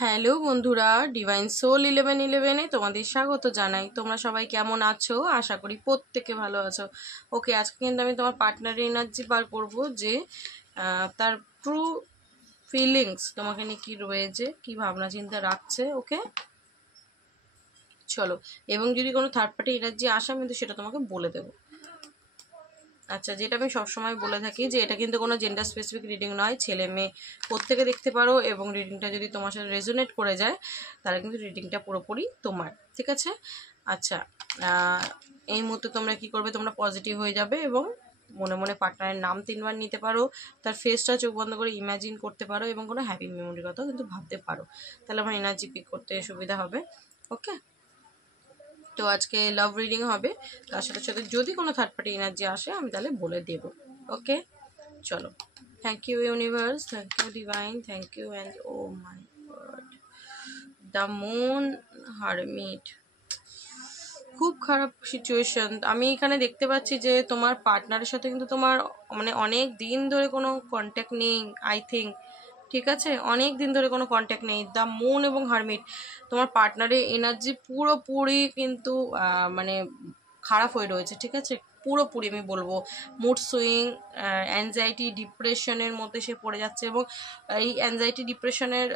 Hello বন্ধুরা, divine soul 1111-এ তোমাদের স্বাগত জানাই। তোমরা সবাই কেমন আছো? আশা করি প্রত্যেকে ভালো আছো। ওকে, আজকে কিন্তু আমি তোমার পার্টনারের এনার্জি বার করবো, যে তার ট্রু ফিলিংস তোমাকে নিয়ে কী রয়েছে, কী ভাবনা চিন্তা রাখছে। ওকে, চলো। এবং যদি কোনো থার্ড পার্টি এনার্জি আসে, আমি কিন্তু সেটা তোমাকে বলে দেবো। আচ্ছা, যেটা আমি সবসময় বলে থাকি যে এটা কিন্তু কোনো জেন্ডার স্পেসিফিক রিডিং নয়, ছেলে মেয়ে প্রত্যেকে দেখতে পারো। এবং রিডিংটা যদি তোমার সাথে রেজোনেট করে যায়, তাহলে কিন্তু রিডিংটা পুরোপুরি তোমার, ঠিক আছে? আচ্ছা, এই মুহূর্তে তোমরা কি করবে, তোমরা পজিটিভ হয়ে যাবে এবং মনে মনে পার্টনারের নাম 3বার নিতে পারো, তার ফেসটা চোখ বন্ধ করে ইমাজিন করতে পারো এবং কোনো হ্যাপি মেমোরির কথাও কিন্তু ভাবতে পারো। তাহলে আমার এনার্জি পিক করতে সুবিধা হবে। ওকে, তো আজকে লাভ রিডিং হবে, তার সাথে সাথে যদি কোনো থার্ড পার্টি এনার্জি আসে আমি তাহলে বলে দেব। ওকে, চলো। Thank you universe, thank you divine, thank you and oh my god. The moon hermit, খুব খারাপ সিচুয়েশন। আমি এখানে দেখতে পাচ্ছি যে তোমার পার্টনারের সাথে কিন্তু তোমার মানে অনেক দিন ধরে কোনো কন্ট্যাক্ট নেই, আই থিঙ্ক। ঠিক আছে, অনেক দিন ধরে কোনো কন্ট্যাক্ট নেই। দ্য মুন এবং হারমিট, তোমার পার্টনারের এনার্জি পুরোপুরি কিন্তু মানে খারাপ হয়ে রয়েছে। ঠিক আছে, পুরোপুরি আমি বলবো মুড সুইং, অ্যাংজাইটি, ডিপ্রেশনের মধ্যে সে পড়ে যাচ্ছে। এবং এই অ্যাংজাইটি ডিপ্রেশনের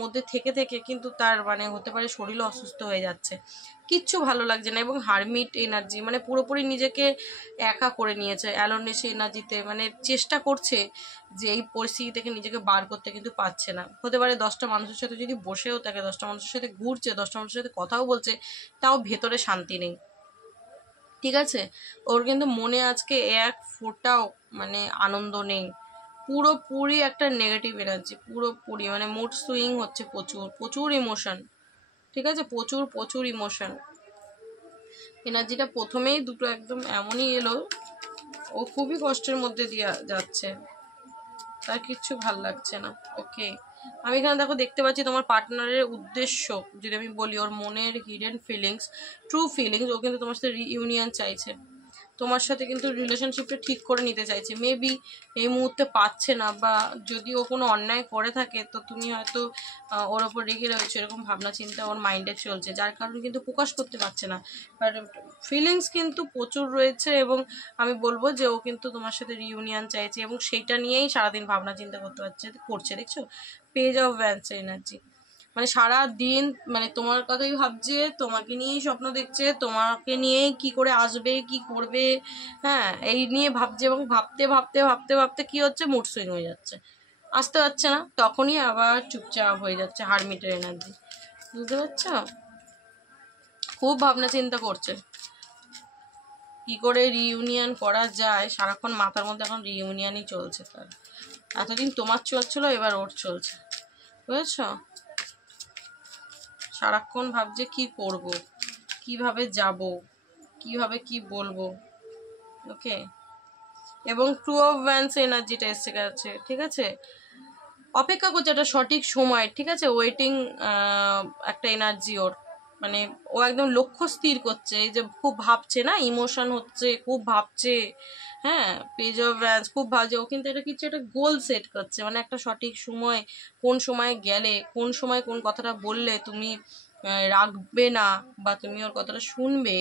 মধ্যে থেকে থেকে কিন্তু তার মানে হতে পারে শরীরও অসুস্থ হয়ে যাচ্ছে, কিচ্ছু ভালো লাগছে না। এবং হারমিট এনার্জি মানে পুরোপুরি নিজেকে একা করে নিয়েছে, অ্যালোনেস এনার্জিতে, মানে চেষ্টা করছে যে এই পরিস্থিতি থেকে নিজেকে বার করতে, কিন্তু পারছে না। হতে পারে 10টা মানুষের সাথে যদি বসেও থাকে, 10টা মানুষের সাথে ঘুরছে, 10টা মানুষের সাথে কথাও বলছে, তাও ভেতরে শান্তি নেই। ঠিক আছে, ওর কিন্তু মনে আজকে এক ফোঁটাও মানে আনন্দ নেই, পুরোপুরি একটা নেগেটিভ এনার্জি, পুরোপুরি মানে মুড সুইং হচ্ছে, প্রচুর প্রচুর ইমোশন। ঠিক আছে, প্রচুর প্রচুর ইমোশন। এনার্জিটা প্রথমেই দুটো একদম এমনই এলো, ও খুবই কষ্টের মধ্যে দিয়ে যাচ্ছে, তার কিচ্ছু ভাল লাগছে না। ওকে, আমি এখানে দেখো দেখতে পাচ্ছি তোমার পার্টনারের উদ্দেশ্য, যদি আমি বলি ওর মনের হিডেন ফিলিংস, ট্রু ফিলিংস, ও কিন্তু তোমার সাথে রিইউনিয়ন চাইছে, তোমার সাথে কিন্তু রিলেশনশিপটা ঠিক করে নিতে চাইছে। মেবি এই মুহূর্তে পাচ্ছে না, বা যদি ও কোনো অন্যায় করে থাকে তো তুমি হয়তো ওর ওপর রেগে রয়েছে, এরকম ভাবনা চিন্তা ওর মাইন্ডে চলছে, যার কারণে কিন্তু প্রকাশ করতে পারছে না। বাট ফিলিংস কিন্তু প্রচুর রয়েছে, এবং আমি বলবো যে ও কিন্তু তোমার সাথে রিইউনিয়ন চাইছে, এবং সেইটা নিয়েই সারাদিন ভাবনা চিন্তা করছে। দেখছো, পেজ অফ ভ্যান্স এনার্জি, মানে সারা দিন মানে তোমার কথাই ভাবছে, তোমাকে নিয়েই স্বপ্ন দেখছে, তোমাকে নিয়েই কি করে আসবে, কি করবে, হ্যাঁ এই নিয়ে ভাবছে। এবং ভাবতে ভাবতে ভাবতে ভাবতে কি হচ্ছে, মুড সুইং হয়ে যাচ্ছে, আসতে পারছে না, তখনই আবার চুপচাপ হয়ে যাচ্ছে। হারমিটের এনার্জি, বুঝতে পারছো? খুব ভাবনা চিন্তা করছে কি করে রিইউনিয়ন করা যায়, সারাক্ষণ মাথার মধ্যে এখন রিইউনিয়নই চলছে তার। এতদিন তোমার চলছিল, এবার ওর চলছে, বুঝেছ? সারাক্ষণ ভাবছে কি করব, কিভাবে যাব, কিভাবে কি বলবো। ওকে, এবং টু অফ ওয়ান্স এনার্জিটা এসে গেছে। ঠিক আছে, অপেক্ষা করছে একটা সঠিক সময়। ঠিক আছে, ওয়েটিং একটা এনার্জি ওর, মানে ও একদম লক্ষ্য স্থির করছে। এই যে খুব ভাবছে না, ইমোশন হচ্ছে, খুব ভাবছে। হ্যাঁ, পেজ অফ ভ্যান্স, খুব ভাবছে ও, কিন্তু এটা কিছু একটা গোল সেট করছে, মানে একটা সঠিক সময়, কোন সময় গেলে, কোন সময় কোন কথাটা বললে তুমি রাখবে না, বা তুমি ওর কথাটা শুনবে।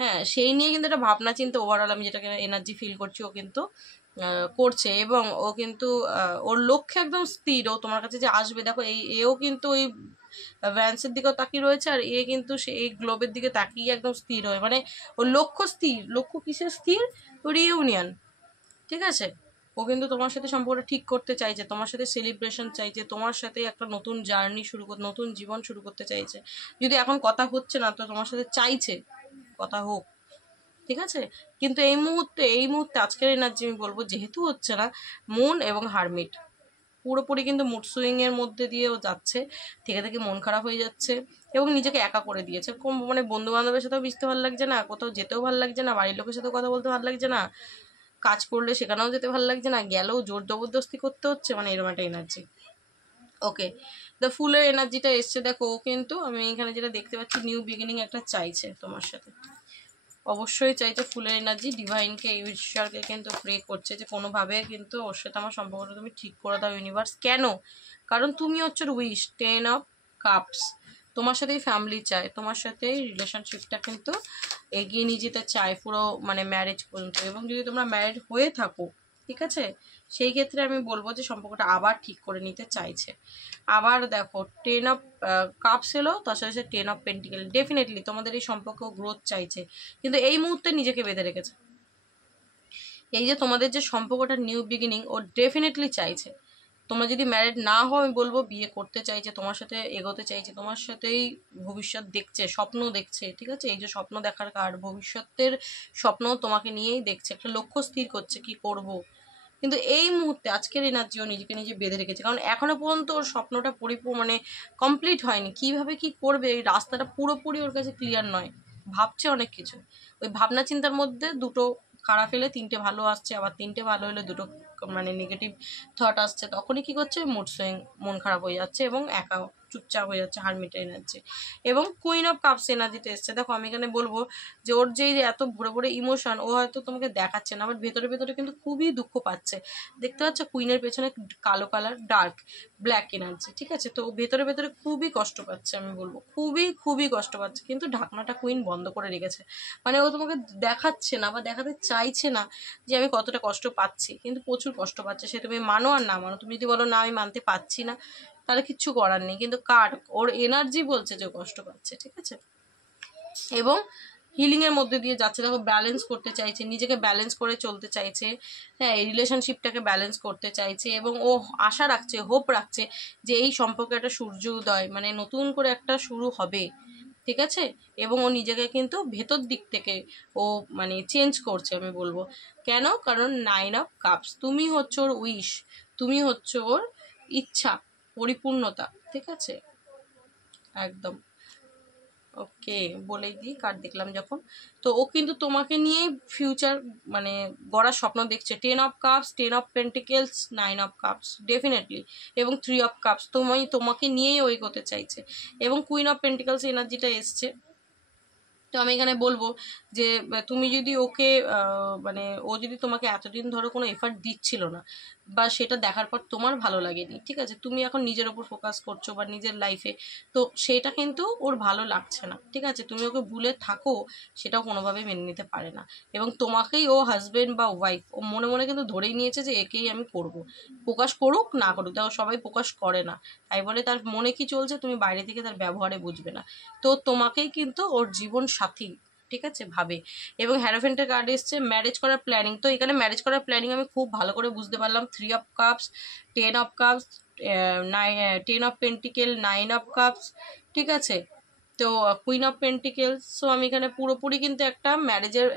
হ্যাঁ, সেই নিয়ে কিন্তু একটা ভাবনা চিন্তা ওভারঅল আমি যেটাকে এনার্জি ফিল করছি, ও কিন্তু করছে। এবং ও কিন্তু ওর লক্ষ্যে একদম স্থির, ও তোমার কাছে যে আসবে। দেখো এও কিন্তু ওই ভ্যান্সের দিকেও তাকিয়ে রয়েছে, আর এ কিন্তু এই গ্লোবের দিকে তাকিয়ে একদম স্থির হয়ে, মানে ওর লক্ষ্য স্থির। লক্ষ্য কিসের স্থির? রিইউনিয়ন। ঠিক আছে, ও কিন্তু তোমার সাথে সম্পর্কটা ঠিক করতে চাইছে, তোমার সাথে সেলিব্রেশন চাইছে, তোমার সাথে একটা নতুন জার্নি শুরু করতে, নতুন জীবন শুরু করতে চাইছে। যদি এখন কথা হচ্ছে না, তো তোমার সাথে চাইছে কথা হোক। ঠিক আছে, কিন্তু এই মুহূর্তে আজকের এনার্জি আমি বলবো, যেহেতু হচ্ছে না, মুন এবং হারমিট পুরোপুরি কিন্তু মুড সুইং এর মধ্যে দিয়েও যাচ্ছে, থেকে থেকে মন খারাপ হয়ে যাচ্ছে, এবং নিজেকে একা করে দিয়েছে। মানে বন্ধু বান্ধবের সাথেও মিশতে ভালো লাগছে না, কোথাও যেতেও ভালো লাগছে না, বাড়ির লোকের সাথেও কথা বলতে ভালো লাগছে না, কাজ করলে সেখানেও যেতে ভালো লাগছে না, গেলেও জোর জবরদস্তি করতে হচ্ছে, মানে এরকম একটা এনার্জি। ওকে, দ্য ফুলের এনার্জিটা এসছে। দেখো, ও কিন্তু আমি এখানে যেটা দেখতে পাচ্ছি, নিউ বিগিনিং একটা চাইছে তোমার সাথে, অবশ্যই চাইছে ফুলের এনার্জি। ডিভাইনকে, ঈশ্বরকে কিন্তু প্রে করছে যে কোনোভাবে কিন্তু ওর সাথে আমার সম্পর্কটা তুমি ঠিক করে দাও ইউনিভার্স। কেন? কারণ তুমি হচ্ছে উইশ 10 অফ কাপস, তোমার সাথেই ফ্যামিলি চায়, তোমার সাথেই রিলেশনশিপটা কিন্তু এগিয়ে নিয়ে যেতে চায় পুরো মানে ম্যারেজ পর্যন্ত। এবং যদি তোমরা ম্যারিড হয়ে থাকো, ঠিক আছে, সেই ক্ষেত্রে আমি বলবো যে সম্পর্কটা আবার ঠিক করে নিতে চাইছে। আবার দেখো 10 অফ কাপস এলো, তার সাথে সাথে 10 অফ পেন্টিকেল। ডেফিনেটলি তোমাদের এই সম্পর্ক গ্রোথ চাইছে, কিন্তু এই মুহূর্তে নিজেকে বেঁধে রেখেছে। এই যে তোমাদের যে সম্পর্কটা নিউ বিগিনিং, ও ডেফিনেটলি চাইছে। তোমরা যদি ম্যারিড না হও, আমি বলবো বিয়ে করতে চাইছে, তোমার সাথে এগোতে চাইছে, তোমার সাথেই ভবিষ্যৎ দেখছে, স্বপ্ন দেখছে, ঠিক আছে। এই যে স্বপ্ন দেখার কার্ড, ভবিষ্যতের স্বপ্ন তোমাকে নিয়েই দেখছে, একটা লক্ষ্য স্থির করছে কি করব। কিন্তু এই মুহূর্তে আজকের এনার্জিও নিজেকে নিজে বেঁধে রেখেছে, কারণ এখনো পর্যন্ত ওর স্বপ্নটা মানে কমপ্লিট হয়নি। কিভাবে কি করবে এই রাস্তাটা পুরোপুরি ওর কাছে ক্লিয়ার নয়, ভাবছে অনেক কিছু। ওই ভাবনা চিন্তার মধ্যে দুটো খারাপ এলে 3টে ভালো আসছে, আবার 3টে ভালো হলে 2টো মানে নেগেটিভ থট আসছে। তখনই কি করছে, মুড সুইং, মন খারাপ হয়ে যাচ্ছে এবং একা চুপচাপ হয়ে যাচ্ছে, হারমিট এনার্জি। এবং কুইন অফ কাপস এনার্জিতে এসছে। দেখো আমি এখানে বলবো যে ওর যে এত ভরে ভরে ইমোশন, ও হয়তো তোমাকে দেখাচ্ছে না, আবার ভেতরে ভেতরে কিন্তু খুবই দুঃখ পাচ্ছে। দেখতে পাচ্ছ কুইনের পেছনে কালো কালার, ডার্ক ব্ল্যাক এনার্জি, ঠিক আছে। তো ভেতরে ভেতরে খুবই কষ্ট পাচ্ছে, আমি বলবো খুবই খুবই কষ্ট পাচ্ছে, কিন্তু ঢাকনাটা কুইন বন্ধ করে রেখেছে। মানে ও তোমাকে দেখাচ্ছে না বা দেখাতে চাইছে না যে আমি কতটা কষ্ট পাচ্ছি, কিন্তু প্রচুর কষ্ট পাচ্ছে। সে তুমি মানো আর না মানো, তুমি যদি বলো না আমি মানতে পারছি না, তাহলে কিচ্ছু করার নেই, কিন্তু কার ওর এনার্জি বলছে যে কষ্ট পাচ্ছে, ঠিক আছে। এবং হিলিং এর মধ্যে দিয়ে যাচ্ছে। দেখো ব্যালেন্স করতে চাইছে, নিজেকে ব্যালেন্স করে চলতে চাইছে, হ্যাঁ, এই রিলেশনশিপটাকে ব্যালেন্স করতে চাইছে। এবং ও আশা রাখছে, হোপ রাখছে যে এই সম্পর্কে একটা সূর্য উদয়, মানে নতুন করে একটা শুরু হবে, ঠিক আছে। এবং ও নিজেকে কিন্তু ভেতর দিক থেকে ও মানে চেঞ্জ করছে, আমি বলবো। কেন? কারণ 9 অফ কাপস, তুমি হচ্ছে ওর উইশ, তুমি হচ্ছে ওর ইচ্ছা, পরিপূর্ণতা, ঠিক আছে, একদম। ওকে, বলেই দিই কার্ড দেখলাম যখন। তো ও কিন্তু তোমাকে নিয়েই ফিউচার মানে গড়ার স্বপ্ন দেখছে। 10 of cups, 10 of pentacles, 9 of cups, definitely. এবং 3 অফ কাপস, তোমাকে নিয়েই ও এগোতে চাইছে। এবং কুইন অফ পেন্টিকেলস এনার্জিটা এসছে। তো আমি এখানে বলবো যে তুমি যদি ওকে মানে ও যদি তোমাকে এতদিন ধরে কোনো এফার্ট দিচ্ছিল না, বা সেটা দেখার পর তোমার ভালো লাগেনি, ঠিক আছে, তুমি এখন নিজের ওপর ফোকাস করছো বা নিজের লাইফে, তো সেটা কিন্তু ওর ভালো লাগছে না, ঠিক আছে। তুমি ওকে ভুলে থাকো, সেটাও কোনোভাবেই মেনে নিতে পারে না। এবং তোমাকেই ও হাজবেন্ড বা ওয়াইফ, ও মনে মনে কিন্তু ধরেই নিয়েছে যে একেই আমি করব। প্রকাশ করুক না করুক, দেখো সবাই প্রকাশ করে না, তাই বলে তার মনে কি চলছে তুমি বাইরে থেকে তার ব্যবহারে বুঝবে না। তো তোমাকেই কিন্তু ওর জীবন সাথী, ঠিক আছে, ভাবে। এবং হ্যারোফেন্টের কার্ড এসছে ম্যারেজ করার প্ল্যানিং। তো এখানে ম্যারেজ করার প্ল্যানিং আমি খুব ভালো করে বুঝতে পারলাম। 3 of cups, 10 of cups, 10 of pentacle, 9 of cups, ঠিক আছে। তো কুইন অফ পেন্টিকেলস, সো আমি এখানে পুরোপুরি কিন্তু একটা ম্যারেজের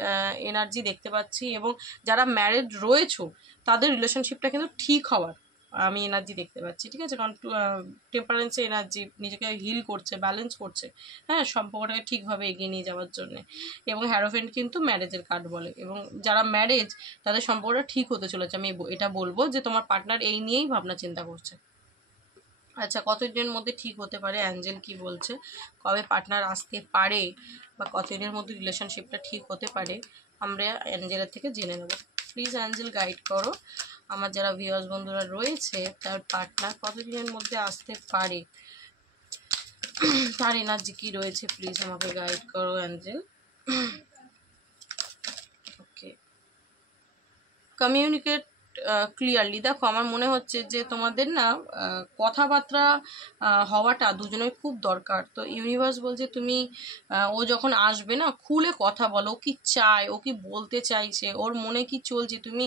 এনার্জি দেখতে পাচ্ছি। এবং যারা ম্যারেড রয়েছো তাদের রিলেশনশিপটা কিন্তু ঠিক হওয়ার আমি এনার্জি দেখতে পাচ্ছি, ঠিক আছে। কারণ টেম্পারেন্সের এনার্জি, নিজেকে হিল করছে, ব্যালেন্স করছে, হ্যাঁ, সম্পর্কটাকে ঠিকভাবে এগিয়ে নিয়ে যাওয়ার জন্য। এবং হ্যারোফেন্ট কিন্তু ম্যারেজের কার্ড বলে। এবং যারা ম্যারেজ তাদের সম্পর্কটা ঠিক হতে চলেছে, আমি এটা বলবো যে তোমার পার্টনার এই নিয়েই ভাবনা চিন্তা করছে। আচ্ছা, কতদিনের মধ্যে ঠিক হতে পারে, অ্যাঞ্জেল কি বলছে, কবে পার্টনার আসতে পারে বা কতদিনের মধ্যে রিলেশনশিপটা ঠিক হতে পারে, আমরা অ্যাঞ্জেলের থেকে জেনে নেব। প্লিজ অ্যাঞ্জেল গাইড করো আমার যারা ভিউয়ার্স বন্ধুরা রয়েছে, তার পার্টনার কতদিনের মধ্যে আসতে পারে, তার এনার্জি কি রয়েছে, প্লিজ আমাকে গাইড করো অ্যাঞ্জেল। ওকে, কমিউনিকেট ক্লিয়ারলি। দেখো আমার মনে হচ্ছে যে তোমাদের না কথাবার্তা হওয়াটা দুজনের খুব দরকার। তো ইউনিভার্স বলছে তুমি ও যখন আসবে না, খুলে কথা বলো, ও কি চায়, ও কি বলতে চাইছে, ওর মনে কি চলছে, তুমি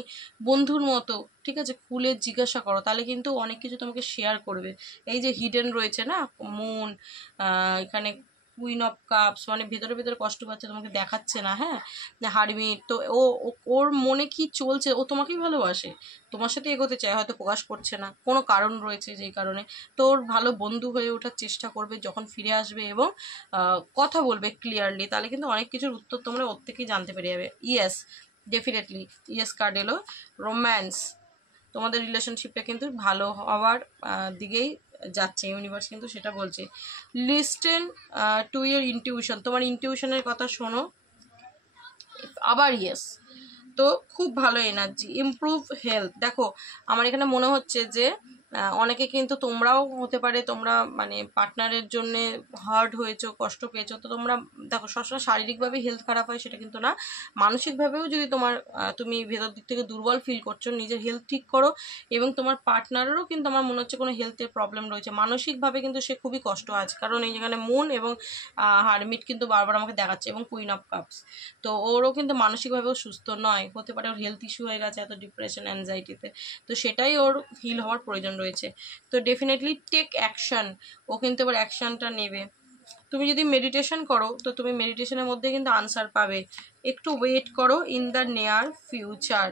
বন্ধুর মতো, ঠিক আছে, খুলে জিজ্ঞাসা করো, তাহলে কিন্তু অনেক কিছু তোমাকে শেয়ার করবে। এই যে হিডেন রয়েছে না মুন, এখানে কুইন অফ কাপস, মানে ভেতরে ভেতরে কষ্ট পাচ্ছে, তোমাকে দেখাচ্ছে না, হ্যাঁ, হারমিট। তো ওর মনে কি চলছে, ও তোমাকেই ভালোবাসে, তোমার সাথে এগোতে চায়, হয়তো প্রকাশ করছে না, কোনো কারণ রয়েছে যেই কারণে। তো ওর ভালো বন্ধু হয়ে ওঠার চেষ্টা করবে যখন ফিরে আসবে, এবং কথা বলবে ক্লিয়ারলি, তাহলে কিন্তু অনেক কিছুর উত্তর তোমরা ওর থেকেই জানতে পেরে যাবে। ইয়েস, ডেফিনেটলি ইয়েস কার্ড এলো। রোম্যান্স, তোমাদের রিলেশনশিপটা কিন্তু ভালো হওয়ার দিকেই যাচ্ছে, ইউনিভার্স কিন্তু সেটা বলছে। লিস্টেন টু ইয়োর ইনটিউশন, তোমার ইনটিউশনের কথা শোনো। আবার ইয়েস, তো খুব ভালো এনার্জি। ইমপ্রুভ হেলথ, দেখো আমার এখানে মনে হচ্ছে যে অনেকে কিন্তু তোমরাও হতে পারে, তোমরা মানে পার্টনারের জন্য হার্ট হয়েছো, কষ্ট পেয়েছো। তো তোমরা দেখো সবসময় শারীরিকভাবে হেলথ খারাপ হয় সেটা কিন্তু না, মানসিকভাবেও যদি তোমার তুমি ভেতর দিক থেকে দুর্বল ফিল করছো, নিজের হেলথ ঠিক করো। এবং তোমার পার্টনারেরও কিন্তু আমার মনে হচ্ছে কোনো হেলথের প্রবলেম রয়েছে, মানসিকভাবে কিন্তু সে খুবই কষ্ট আছে, কারণ এই যেখানে মুন এবং হারমিট কিন্তু বারবার আমাকে দেখাচ্ছে, এবং কুইন অফ কাপস। তো ওরও কিন্তু মানসিকভাবেও সুস্থ নয়, হতে পারে ওর হেলথ ইস্যু হয়ে গেছে এত ডিপ্রেশন অ্যাংজাইটিতে। তো সেটাই ওর হিল হওয়ার প্রয়োজন রয়েছে। তো ডেফিনেটলি টেক অ্যাকশন, ও কিন্তু এবার অ্যাকশনটা নেবে। তুমি যদি মেডিটেশন করো তো তুমি মেডিটেশনের মধ্যে কিন্তু আনসার পাবে। একটু ওয়েট করো, in the near future.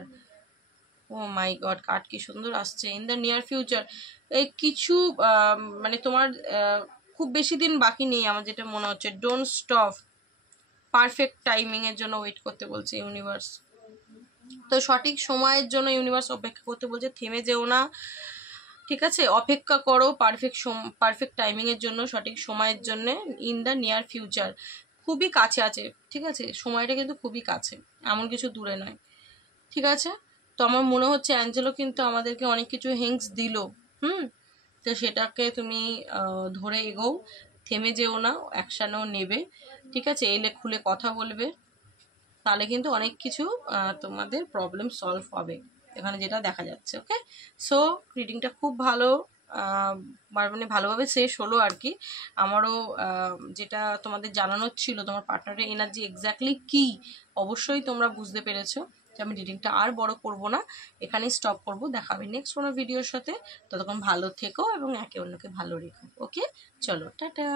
Oh my god, card কি সুন্দর আসছে, ইন দ্য নিয়ার ফিউচার। এই কিছু মানে তোমার খুব বেশি দিন বাকি নেই আমার যেটা মনে হচ্ছে। ডোন্ট স্টপ, পারফেক্ট টাইমিংয়ের জন্য ওয়েট করতে বলছে ইউনিভার্স। তো সঠিক সময়ের জন্য ইউনিভার্স অপেক্ষা করতে বলছে, থেমে যেও না, ঠিক আছে, অপেক্ষা করো পারফেক্ট টাইমিংয়ের জন্য, সঠিক সময়ের জন্য, ইন দ্য নিয়ার ফিউচার। খুবই কাছে আছে, ঠিক আছে, সময়টা কিন্তু খুবই কাছে, এমন কিছু দূরে নয়, ঠিক আছে। তো আমার মনে হচ্ছে অ্যাঞ্জেলো কিন্তু আমাদেরকে অনেক কিছু হিংস দিল। তো সেটাকে তুমি ধরে এগোও, থেমে যেও না, অ্যাকশানও নেবে, ঠিক আছে, এলে খুলে কথা বলবে, তাহলে কিন্তু অনেক কিছু তোমাদের প্রবলেম সলভ হবে, এখানে যেটা দেখা যাচ্ছে। ওকে, সো রিডিংটা খুব ভালো, মানে ভালোভাবে শেষ হলো আর কি। আমারও যেটা তোমাদের জানানোর ছিল, তোমার পার্টনারের এনার্জি এক্স্যাক্টলি কী অবশ্যই তোমরা বুঝতে পেরেছো। আমি রিডিংটা আর বড় করব না, এখানেই স্টপ করব। দেখা হবে নেক্সট কোনো ভিডিওর সাথে, ততক্ষণ ভালো থেকো এবং একে অন্যকে ভালো রেখো। ওকে, চলো টাটা।